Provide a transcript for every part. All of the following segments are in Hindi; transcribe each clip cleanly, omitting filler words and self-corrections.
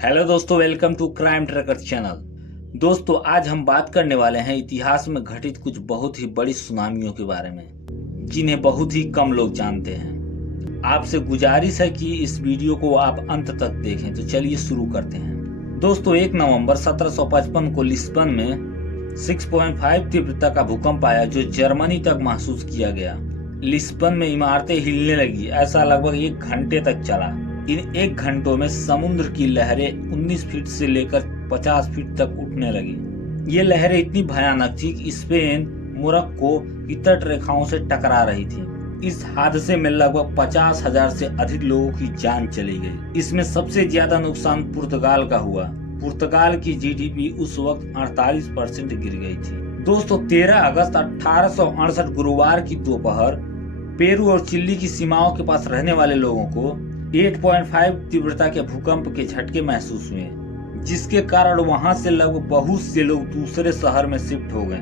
हेलो दोस्तों, welcome to crime tracker channel. दोस्तों, आज हम बात करने वाले हैं इतिहास में घटित कुछ बहुत ही बड़ी सुनामियों के बारे में, जिन्हें बहुत ही कम लोग जानते हैं। आपसे गुजारिश है कि इस वीडियो को आप अंत तक देखें। तो चलिए शुरू करते हैं। दोस्तों, 1 नवंबर 1755 को लिस्बन में 6.5 तीव्रता का भूकंप आया, जो जर्मनी तक महसूस किया गया। लिस्बन में इमारतें हिलने लगी। ऐसा लगभग 1 घंटे तक चला। इन 1 घंटों में समुद्र की लहरें 19 फीट से लेकर 50 फीट तक उठने लगी। ये लहरें इतनी भयानक थी कि स्पेन, मोरक्को की तट रेखाओं से टकरा रही थी। इस हादसे में लगभग 50,000 से अधिक लोगों की जान चली गई। इसमें सबसे ज्यादा नुकसान पुर्तगाल का हुआ। पुर्तगाल की जीडीपी उस वक्त 48% गिर गई थी। दोस्तों, 13 अगस्त 1868 गुरुवार की दोपहर पेरू और चिली की सीमाओं के पास रहने वाले लोगों को 8.5 तीव्रता के भूकंप के झटके महसूस हुए, जिसके कारण वहां से लगभग बहुत से लोग दूसरे शहर में शिफ्ट हो गए।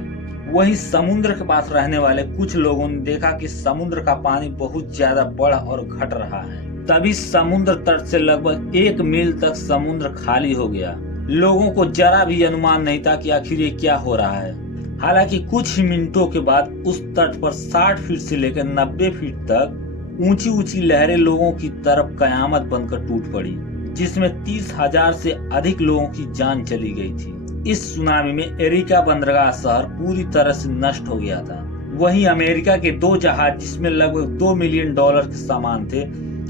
वहीं समुद्र के पास रहने वाले कुछ लोगों ने देखा कि समुद्र का पानी बहुत ज्यादा बढ़ और घट रहा है। तभी समुद्र तट से लगभग 1 मील तक समुद्र खाली हो गया। लोगों को जरा भी अनुमान नहीं था कि आखिर ये क्या हो रहा है। हालांकि कुछ ही मिनटों के बाद उस तट पर 60 फीट से लेकर 90 फीट तक ऊंची ऊंची लहरें लोगों की तरफ कयामत बनकर टूट पड़ी, जिसमें 30,000 से अधिक लोगों की जान चली गई थी। इस सुनामी में एरिका बंदरगाह शहर पूरी तरह से नष्ट हो गया था। वहीं अमेरिका के 2 जहाज, जिसमें लगभग $2 मिलियन के सामान थे,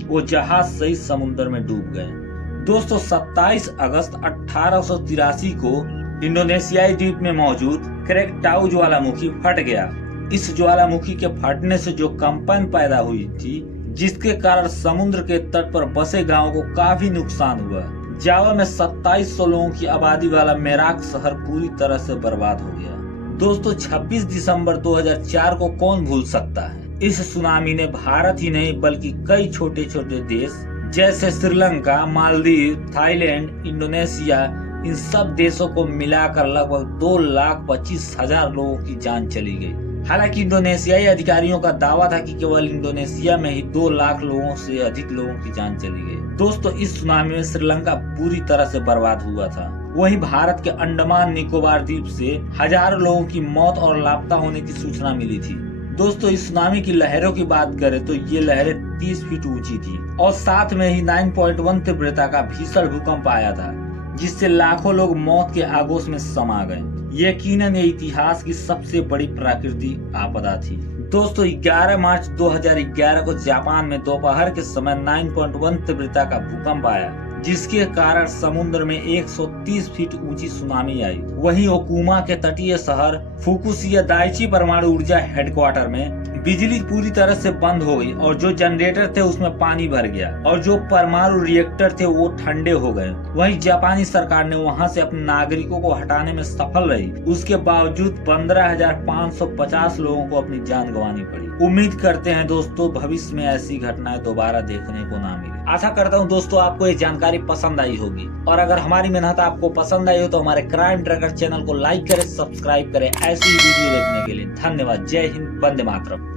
वो जहाज सहित समुद्र में डूब गए। दोस्तों, 27 अगस्त 1883 को इंडोनेशियाई द्वीप में मौजूद क्रेकटाउ ज्वालामुखी फट गया। इस ज्वालामुखी के फटने से जो कंपन पैदा हुई थी, जिसके कारण समुद्र के तट पर बसे गांवों को काफी नुकसान हुआ। जावा में 2700 लोगों की आबादी वाला मेराक शहर पूरी तरह से बर्बाद हो गया। दोस्तों, 26 दिसंबर 2004 को कौन भूल सकता है। इस सुनामी ने भारत ही नहीं बल्कि कई छोटे छोटे देश जैसे श्रीलंका, मालदीव, थाईलैंड, इंडोनेशिया, इन सब देशों को मिलाकर लगभग 2,25,000 लोगों की जान चली गई। हालांकि इंडोनेशियाई अधिकारियों का दावा था कि केवल इंडोनेशिया में ही 2 लाख लोगों से अधिक लोगों की जान चली गई। दोस्तों, इस सुनामी में श्रीलंका पूरी तरह से बर्बाद हुआ था। वहीं भारत के अंडमान निकोबार द्वीप से हजारों लोगों की मौत और लापता होने की सूचना मिली थी। दोस्तों, इस सुनामी की लहरों की बात करें तो ये लहरें 30 फीट ऊंची थी और साथ में ही 9.1 तीव्रता का भीषण भूकंप आया था, जिससे लाखों लोग मौत के आगोश में समा गए। यकीनन ये इतिहास की सबसे बड़ी प्राकृतिक आपदा थी। दोस्तों, 11 मार्च 2011 को जापान में दोपहर के समय 9.1 तीव्रता का भूकंप आया, जिसके कारण समुद्र में 130 फीट ऊंची सुनामी आई। वहीं ओकुमा के तटीय शहर फुकुशिया दाइची परमाणु ऊर्जा हेडक्वार्टर में बिजली पूरी तरह से बंद हो गई और जो जनरेटर थे उसमें पानी भर गया और जो परमाणु रिएक्टर थे वो ठंडे हो गए। वहीं जापानी सरकार ने वहां से अपने नागरिकों को हटाने में सफल रही। उसके बावजूद 15,550 लोगों को अपनी जान गंवानी पड़ी। उम्मीद करते हैं दोस्तों, भविष्य में ऐसी घटनाएं दोबारा देखने को ना मिले। आशा करता हूं दोस्तों, आपको ये जानकारी पसंद आई होगी और अगर हमारी मेहनत आपको पसंद आई हो तो हमारे क्राइम ट्रैकर चैनल को लाइक करें, सब्सक्राइब करें ऐसी वीडियो देखने के लिए। धन्यवाद। जय हिंद, वंदे मातरम।